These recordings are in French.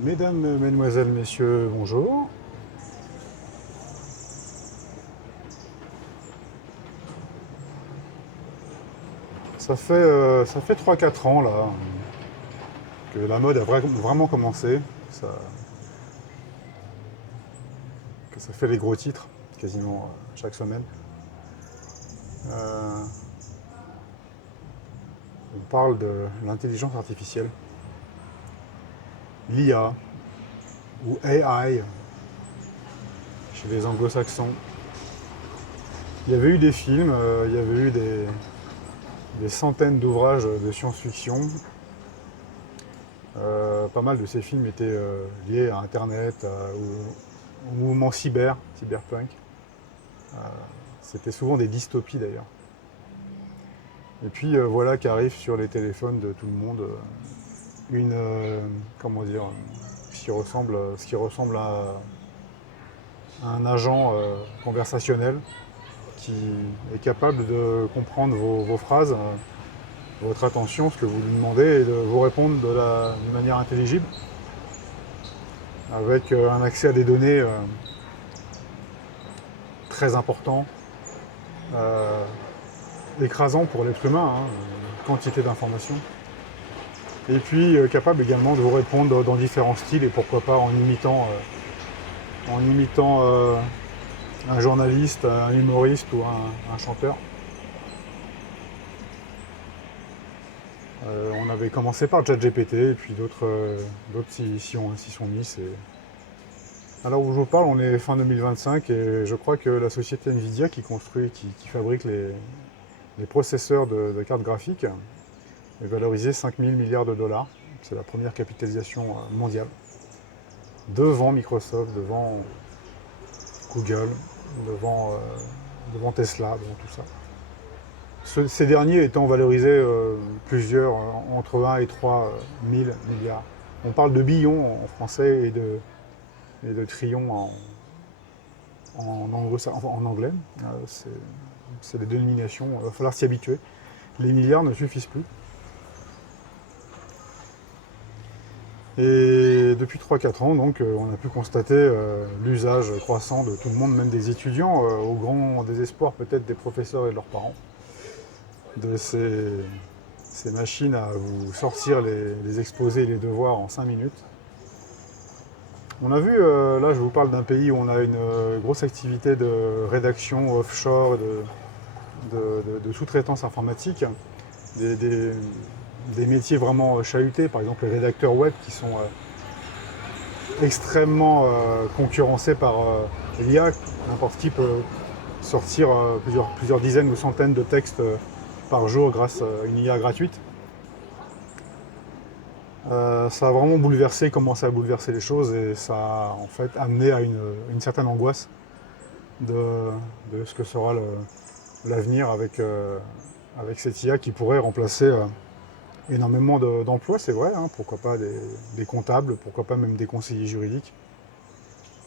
Mesdames, mesdemoiselles, messieurs, bonjour. Ça fait 3-4 ans là que la mode a vraiment commencé, ça, que ça fait les gros titres quasiment chaque semaine. Euh, on parle de l'intelligence artificielle, l'IA ou AI chez les anglo-saxons. Il y avait eu des films, il y avait eu des centaines d'ouvrages de science-fiction. Pas mal de ces films étaient liés à Internet, au mouvement cyberpunk. C'était souvent des dystopies d'ailleurs. Et puis voilà qu'arrive sur les téléphones de tout le monde une, comment dire, ce qui ressemble à un agent conversationnel qui est capable de comprendre vos phrases, votre attention, ce que vous lui demandez, et de vous répondre d'une manière intelligible, avec un accès à des données très important, écrasant pour l'être humain, hein, une quantité d'informations. Et puis capable également de vous répondre dans différents styles et pourquoi pas en imitant un journaliste, un humoriste ou un chanteur. On avait commencé par ChatGPT et puis d'autres s'y sont mis. Alors où je vous parle, on est fin 2025 et je crois que la société Nvidia qui fabrique les processeurs de cartes graphiques est valorisée 5 000 milliards de dollars. C'est la première capitalisation mondiale. Devant Microsoft, devant Google, devant Tesla, devant tout ça. Ces derniers étant valorisés entre 1 et 3 000 milliards. On parle de billions en français et de trillions en anglais. C'est des dénominations, il va falloir s'y habituer. Les milliards ne suffisent plus. Et depuis 3-4 ans, donc, on a pu constater l'usage croissant de tout le monde, même des étudiants, au grand désespoir peut-être des professeurs et de leurs parents, de ces machines à vous sortir les exposés et les devoirs en 5 minutes. On a vu, là je vous parle d'un pays où on a une grosse activité de rédaction offshore, de sous-traitance informatique, des métiers vraiment chahutés, par exemple les rédacteurs web qui sont extrêmement concurrencés par l'IA. N'importe qui peut sortir plusieurs dizaines ou centaines de textes par jour grâce à une IA gratuite. Ça a vraiment commencé à bouleverser les choses et ça a en fait amené à une certaine angoisse de ce que sera l'avenir avec cette IA qui pourrait remplacer énormément d'emplois, c'est vrai, hein, pourquoi pas des comptables, pourquoi pas même des conseillers juridiques,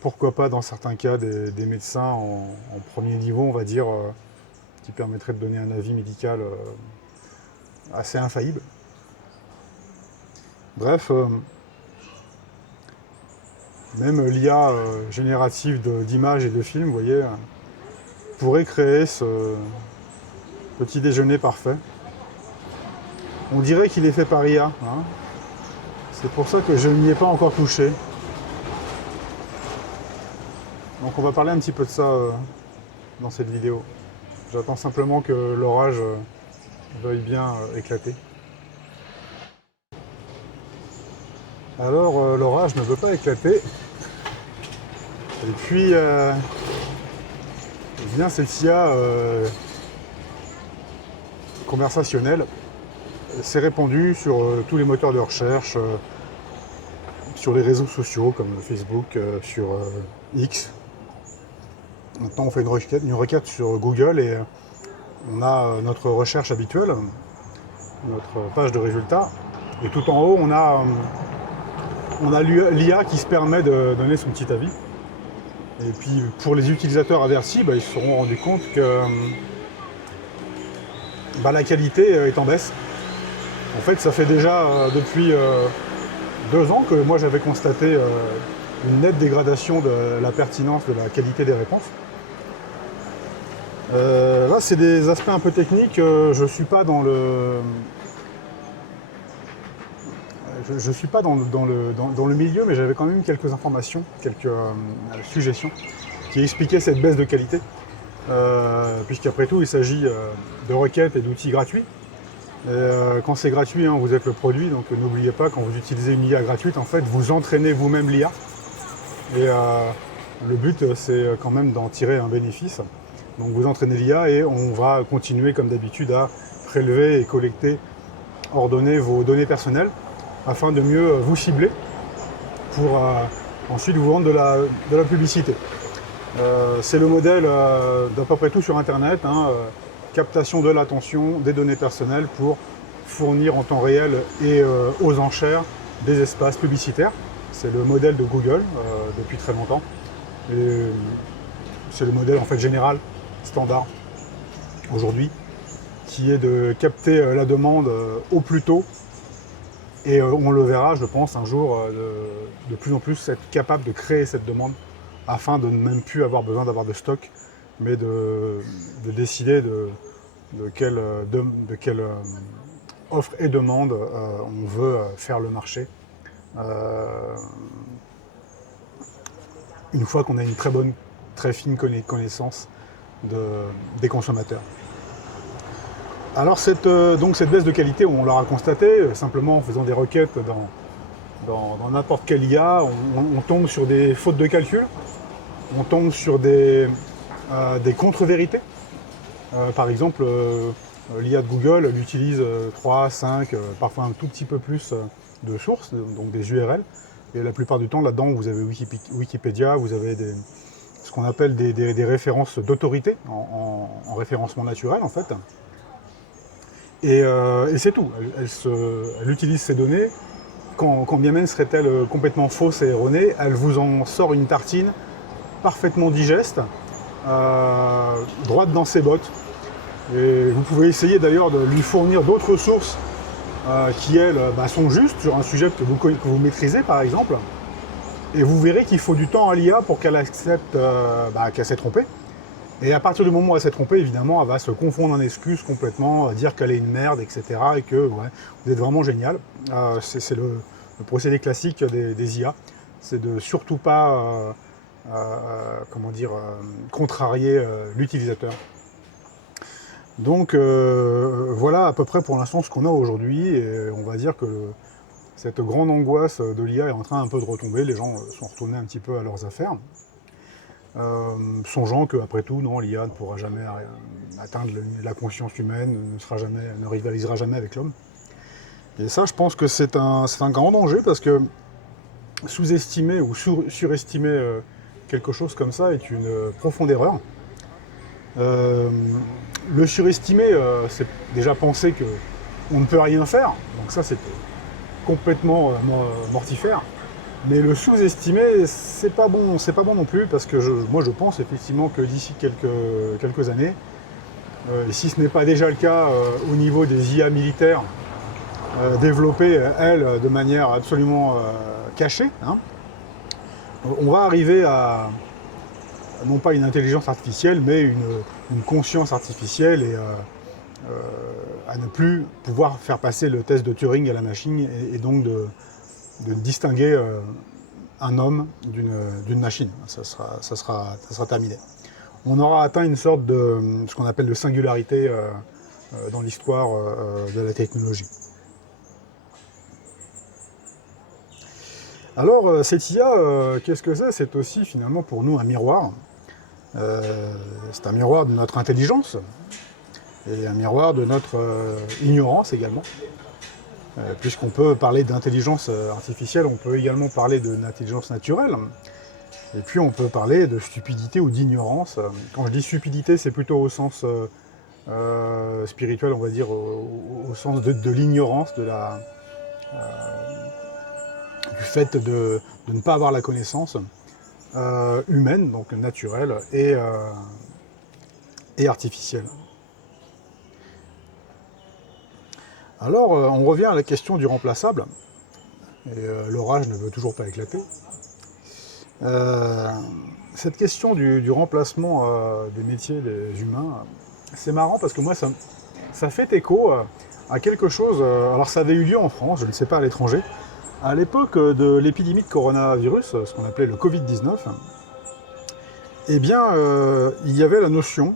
pourquoi pas dans certains cas des médecins en premier niveau, on va dire, qui permettraient de donner un avis médical assez infaillible. Bref, même l'IA générative d'images et de films, vous voyez, pourrait créer ce petit déjeuner parfait. On dirait qu'il est fait par IA, hein. C'est pour ça que je n'y ai pas encore touché. Donc on va parler un petit peu de ça dans cette vidéo. J'attends simplement que l'orage veuille bien éclater. Alors l'orage ne veut pas éclater. Et puis vient cette IA conversationnelle. C'est répandu sur tous les moteurs de recherche, sur les réseaux sociaux comme Facebook, sur X. Maintenant on fait une requête sur Google et on a notre recherche habituelle, notre page de résultats. Et tout en haut on a l'IA qui se permet de donner son petit avis. Et puis pour les utilisateurs avertis, ils se seront rendus compte que la qualité est en baisse. En fait, ça fait déjà depuis 2 ans que moi j'avais constaté une nette dégradation de la pertinence, de la qualité des réponses. Là, c'est des aspects un peu techniques. Je ne suis pas dans le, je suis pas dans le milieu, mais j'avais quand même quelques informations, quelques suggestions qui expliquaient cette baisse de qualité. Puisqu'après tout, il s'agit de requêtes et d'outils gratuits. Et, quand c'est gratuit, hein, vous êtes le produit, donc n'oubliez pas, quand vous utilisez une IA gratuite, en fait, vous entraînez vous-même l'IA. Et le but, c'est quand même d'en tirer un bénéfice. Donc vous entraînez l'IA et on va continuer comme d'habitude à prélever et collecter, ordonner vos données personnelles afin de mieux vous cibler pour ensuite vous vendre de la publicité. C'est le modèle d'à peu près tout sur Internet, hein, captation de l'attention des données personnelles pour fournir en temps réel et aux enchères des espaces publicitaires. C'est le modèle de Google depuis très longtemps. Et c'est le modèle en fait général, standard, aujourd'hui, qui est de capter la demande au plus tôt. Et on le verra, je pense, un jour, de plus en plus être capable de créer cette demande afin de ne même plus avoir besoin d'avoir de stock, mais de décider de quelle offre et demande on veut faire le marché. Une fois qu'on a une très bonne, très fine connaissance des consommateurs. Alors donc cette baisse de qualité, on l'aura constaté, simplement en faisant des requêtes dans n'importe quelle IA, on tombe sur des fautes de calcul, on tombe sur des contre-vérités. Par exemple, l'IA de Google, elle utilise 3, 5, parfois un tout petit peu plus de sources, donc des URL. Et la plupart du temps, là-dedans, vous avez Wikipédia, vous avez ce qu'on appelle des références d'autorité, en référencement naturel en fait. Et c'est tout. Elle utilise ces données, quand bien même serait-elle complètement fausse et erronée, elle vous en sort une tartine parfaitement digeste, droite dans ses bottes. Et vous pouvez essayer d'ailleurs de lui fournir d'autres sources qui, elles, sont justes sur un sujet que vous maîtrisez, par exemple. Et vous verrez qu'il faut du temps à l'IA pour qu'elle accepte qu'elle s'est trompée. Et à partir du moment où elle s'est trompée, évidemment, elle va se confondre en excuses complètement, dire qu'elle est une merde, etc. Et que vous êtes vraiment génial. C'est le procédé classique des IA. C'est de surtout pas contrarier l'utilisateur. Donc voilà à peu près pour l'instant ce qu'on a aujourd'hui. Et on va dire que cette grande angoisse de l'IA est en train un peu de retomber. Les gens sont retournés un petit peu à leurs affaires. Songeant qu'après tout, non, l'IA ne pourra jamais atteindre la conscience humaine, ne rivalisera jamais avec l'homme. Et ça, je pense que c'est un grand danger parce que sous-estimer ou surestimer quelque chose comme ça est une profonde erreur. Le surestimer, c'est déjà penser qu'on ne peut rien faire, donc ça c'est complètement mortifère. Mais le sous-estimer, c'est pas bon non plus, parce que moi je pense effectivement que d'ici quelques années, et si ce n'est pas déjà le cas au niveau des IA militaires, développées, elles, de manière absolument cachée, hein, on va arriver à, non pas une intelligence artificielle, mais une conscience artificielle, et à ne plus pouvoir faire passer le test de Turing à la machine, et donc de distinguer un homme d'une machine. Ça sera terminé. On aura atteint une sorte de ce qu'on appelle de singularité dans l'histoire de la technologie. Alors cette IA, qu'est-ce que c'est? C'est aussi finalement pour nous un miroir. C'est un miroir de notre intelligence et un miroir de notre ignorance également. Puisqu'on peut parler d'intelligence artificielle, on peut également parler d'intelligence naturelle. Et puis on peut parler de stupidité ou d'ignorance. Quand je dis stupidité, c'est plutôt au sens spirituel, on va dire, au sens de l'ignorance, du fait de ne pas avoir la connaissance humaine, donc naturelle, et artificielle. Alors, on revient à la question du remplaçable. et l'orage ne veut toujours pas éclater. Cette question du remplacement des métiers des humains, c'est marrant parce que moi ça fait écho à quelque chose, alors ça avait eu lieu en France, je ne sais pas à l'étranger, à l'époque de l'épidémie de coronavirus, ce qu'on appelait le Covid-19, eh bien il y avait la notion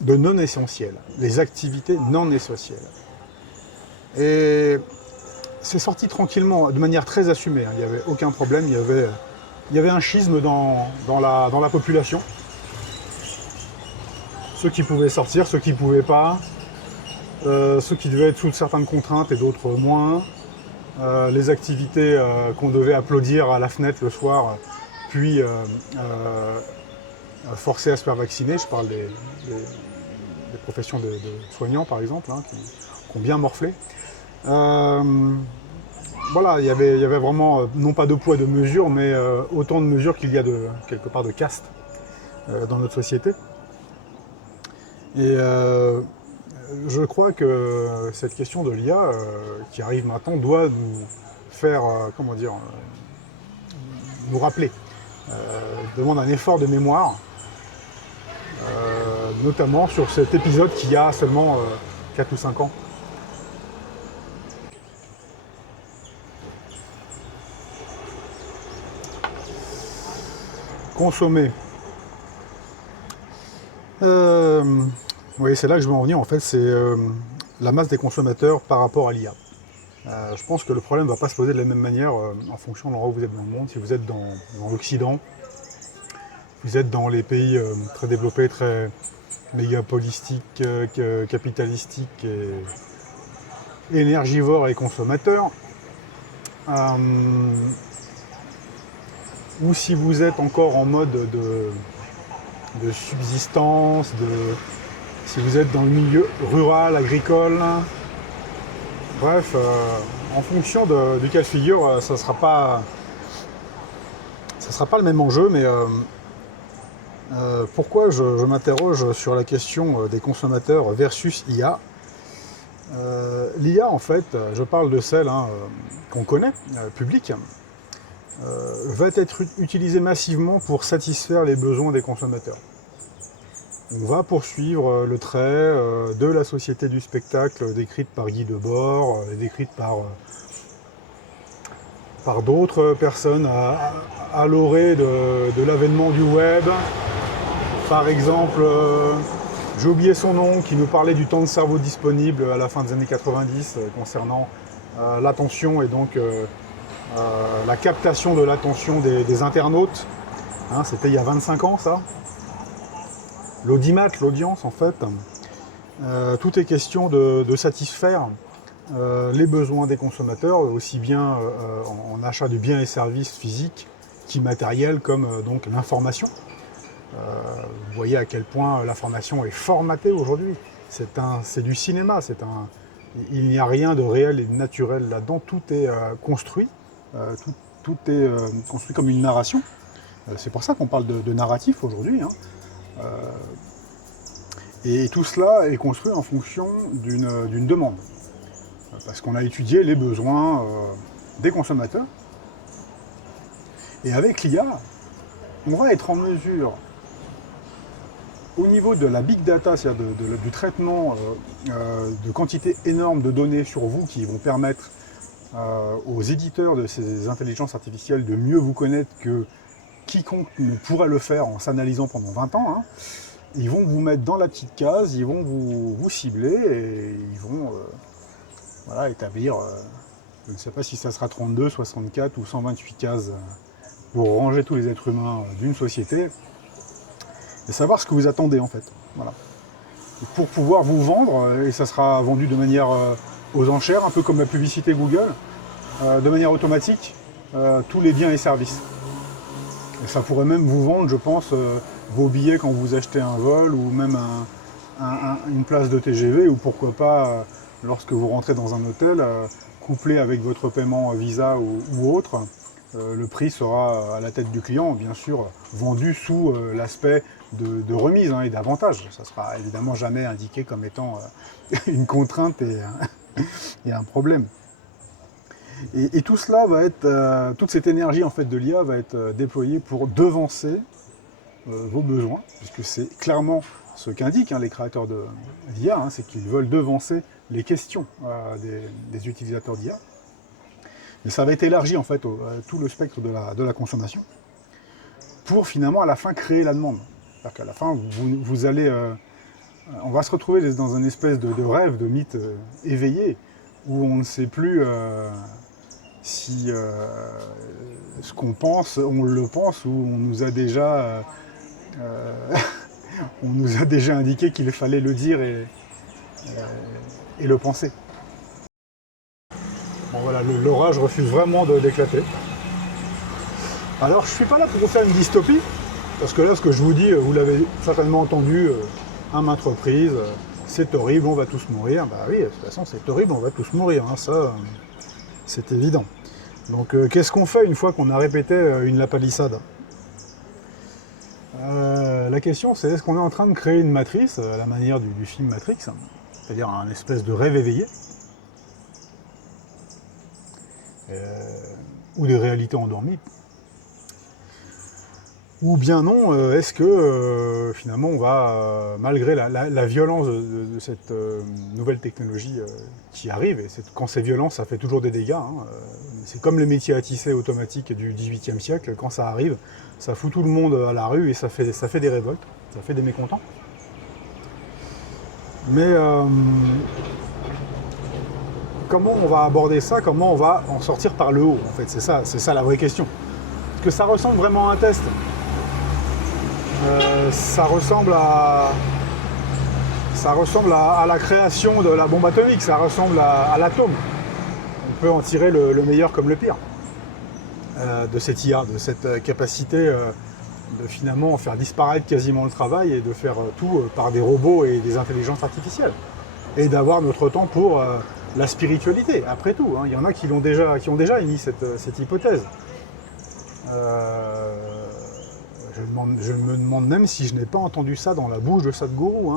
de non essentiel, les activités non essentielles. Et c'est sorti tranquillement, de manière très assumée, hein. Il n'y avait aucun problème, il y avait un schisme dans la population. Ceux qui pouvaient sortir, ceux qui ne pouvaient pas, ceux qui devaient être sous certaines contraintes et d'autres moins, les activités qu'on devait applaudir à la fenêtre le soir, puis forcés à se faire vacciner, je parle des professions de soignants par exemple, hein, qui ont bien morflé. Voilà, il y avait vraiment, non pas de poids de mesure, mais autant de mesures qu'il y a quelque part de caste dans notre société. Et je crois que cette question de l'IA qui arrive maintenant doit nous faire, comment dire, nous rappeler, demande un effort de mémoire, notamment sur cet épisode qui a seulement 4 ou 5 ans. Consommer. Oui, c'est là que je veux en venir, en fait, c'est la masse des consommateurs par rapport à l'IA. Je pense que le problème ne va pas se poser de la même manière en fonction de l'endroit où vous êtes dans le monde. Si vous êtes dans l'Occident, vous êtes dans les pays très développés, très mégapolistiques, capitalistiques et énergivores et consommateurs. Ou si vous êtes encore en mode de subsistance, si vous êtes dans le milieu rural, agricole. Bref, en fonction du cas de figure, ça sera pas le même enjeu, mais pourquoi je m'interroge sur la question des consommateurs versus IA. L'IA, en fait, je parle de celle qu'on connaît, publique, va être utilisée massivement pour satisfaire les besoins des consommateurs. On va poursuivre le trait de la société du spectacle décrite par Guy Debord, décrite par d'autres personnes à l'orée de l'avènement du web. Par exemple, j'ai oublié son nom, qui nous parlait du temps de cerveau disponible à la fin des années 90 concernant l'attention et donc la captation de l'attention des internautes. Hein, c'était il y a 25 ans, ça. L'audimat, l'audience, en fait. Tout est question de satisfaire les besoins des consommateurs, aussi bien en achat de biens et services physiques qu'immatériels, comme donc l'information. Vous voyez à quel point l'information est formatée aujourd'hui. C'est du cinéma, il n'y a rien de réel et de naturel là-dedans. Tout est construit, tout est construit comme une narration. C'est pour ça qu'on parle de narratif aujourd'hui. Et tout cela est construit en fonction d'une demande. Parce qu'on a étudié les besoins des consommateurs. Et avec l'IA, on va être en mesure, au niveau de la big data, c'est-à-dire du traitement de quantités énormes de données sur vous qui vont permettre aux éditeurs de ces intelligences artificielles de mieux vous connaître que quiconque ne pourrait le faire en s'analysant pendant 20 ans. Hein. Ils vont vous mettre dans la petite case, ils vont vous cibler et ils vont établir, je ne sais pas si ça sera 32, 64 ou 128 cases pour ranger tous les êtres humains d'une société et savoir ce que vous attendez en fait. Voilà. Et pour pouvoir vous vendre, et ça sera vendu de manière aux enchères, un peu comme la publicité Google, de manière automatique, tous les biens et services. Et ça pourrait même vous vendre, je pense, vos billets quand vous achetez un vol ou même une place de TGV ou pourquoi pas lorsque vous rentrez dans un hôtel, couplé avec votre paiement Visa ou autre, le prix sera à la tête du client, bien sûr, vendu sous l'aspect de remise et d'avantage. Ça ne sera évidemment jamais indiqué comme étant une contrainte et un problème. Et tout cela va être, toute cette énergie en fait de l'IA va être déployée pour devancer vos besoins, puisque c'est clairement ce qu'indiquent les créateurs d'IA, c'est qu'ils veulent devancer les questions des utilisateurs d'IA. Mais ça va être élargi en fait à tout le spectre de la consommation pour finalement à la fin créer la demande. C'est-à-dire qu'à la fin, vous allez, on va se retrouver dans une espèce de rêve, de mythe éveillé, où on ne sait plus si ce qu'on pense, on le pense, ou on nous a déjà, on nous a déjà indiqué qu'il fallait le dire et le penser. Bon voilà, l'orage refuse vraiment d'éclater. Alors je suis pas là pour vous faire une dystopie, parce que là ce que je vous dis, vous l'avez certainement entendu à maintes reprises, c'est horrible, on va tous mourir. Bah oui, de toute façon c'est horrible, on va tous mourir, ça c'est évident. Donc qu'est-ce qu'on fait une fois qu'on a répété une lapalissade? La question c'est est-ce qu'on est en train de créer une matrice, à la manière du film Matrix, c'est-à-dire un espèce de rêve éveillé, ou des réalités endormies, ou bien non, est-ce que finalement on va, malgré la violence de cette nouvelle technologie qui arrive, et quand c'est violent ça fait toujours des dégâts, c'est comme les métiers à tisser automatiques du XVIIIe siècle, quand ça arrive, ça fout tout le monde à la rue et ça fait des révoltes, ça fait des mécontents. Mais comment on va aborder ça, comment on va en sortir par le haut en fait, c'est ça la vraie question. Est-ce que ça ressemble vraiment à un test? Ça ressemble à la création de la bombe atomique, ça ressemble à l'atome. On peut en tirer le meilleur comme le pire de cette IA, de cette capacité de finalement faire disparaître quasiment le travail et de faire tout par des robots et des intelligences artificielles. Et d'avoir notre temps pour la spiritualité, après tout. Il y en a qui ont déjà émis cette hypothèse. Je me demande même si je n'ai pas entendu ça dans la bouche de Sadhguru,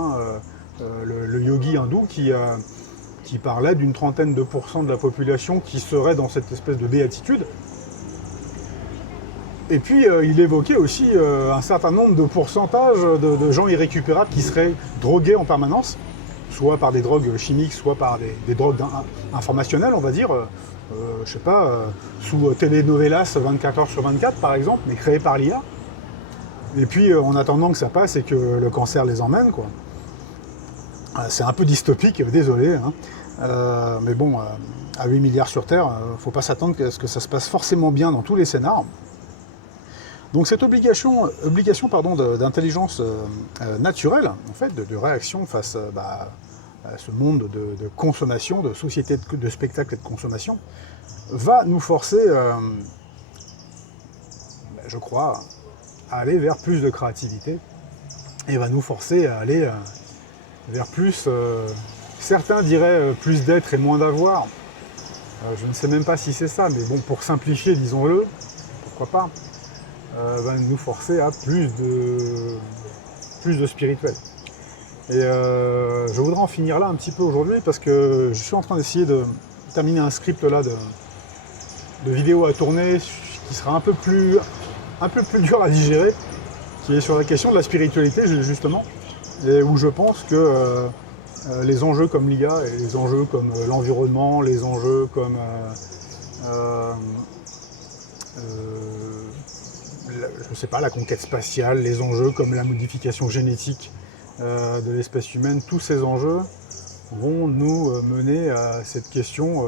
le yogi hindou qui parlait d'une trentaine de pourcents de la population qui serait dans cette espèce de béatitude. Et puis il évoquait aussi un certain nombre de pourcentages de gens irrécupérables qui seraient drogués en permanence, soit par des drogues chimiques, soit par des drogues informationnelles, on va dire, je sais pas, sous telenovelas 24 heures sur 24 par exemple, mais créées par l'IA. Et puis en attendant que ça passe et que le cancer les emmène, quoi. C'est un peu dystopique, désolé, mais bon, à 8 milliards sur Terre, faut pas s'attendre à ce que ça se passe forcément bien dans tous les scénars. Donc cette obligation d'intelligence naturelle, en fait, de réaction face à ce monde de consommation, de société de spectacle et de consommation, va nous forcer, je crois, à aller vers plus de créativité et va nous forcer à aller vers plus, certains diraient plus d'être et moins d'avoir. Je ne sais même pas si c'est ça, mais bon, pour simplifier, disons-le, pourquoi pas, va nous forcer à plus de spirituel. Et je voudrais en finir là un petit peu aujourd'hui parce que je suis en train d'essayer de terminer un script là de vidéo à tourner qui sera un peu plus dur à digérer, qui est sur la question de la spiritualité justement, et où je pense que les enjeux comme l'IA et les enjeux comme l'environnement, les enjeux comme je sais pas, la conquête spatiale, les enjeux comme la modification génétique de l'espèce humaine, tous ces enjeux vont nous mener à cette question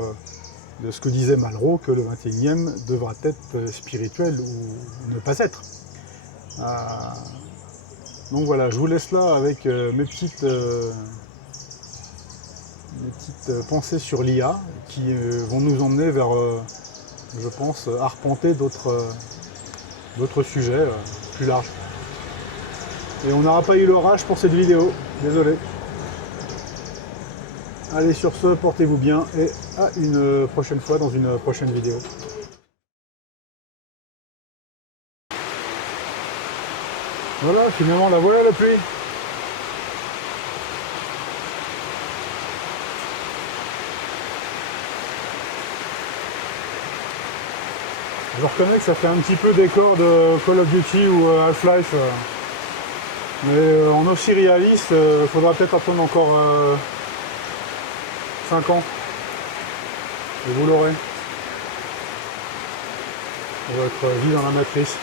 de ce que disait Malraux, que le 21e devra être spirituel ou ne pas être. Donc voilà, je vous laisse là avec mes petites pensées sur l'IA qui vont nous emmener vers, je pense, arpenter d'autres sujets plus larges. Et on n'aura pas eu l'orage pour cette vidéo, désolé. Allez, sur ce, portez-vous bien et à une prochaine fois dans une prochaine vidéo. Voilà, finalement, la voilà la pluie. Je reconnais que ça fait un petit peu décor de Call of Duty ou Half-Life. Mais en aussi réaliste, il faudra peut-être attendre encore 5 ans. Et vous l'aurez. Votre vie dans la matrice.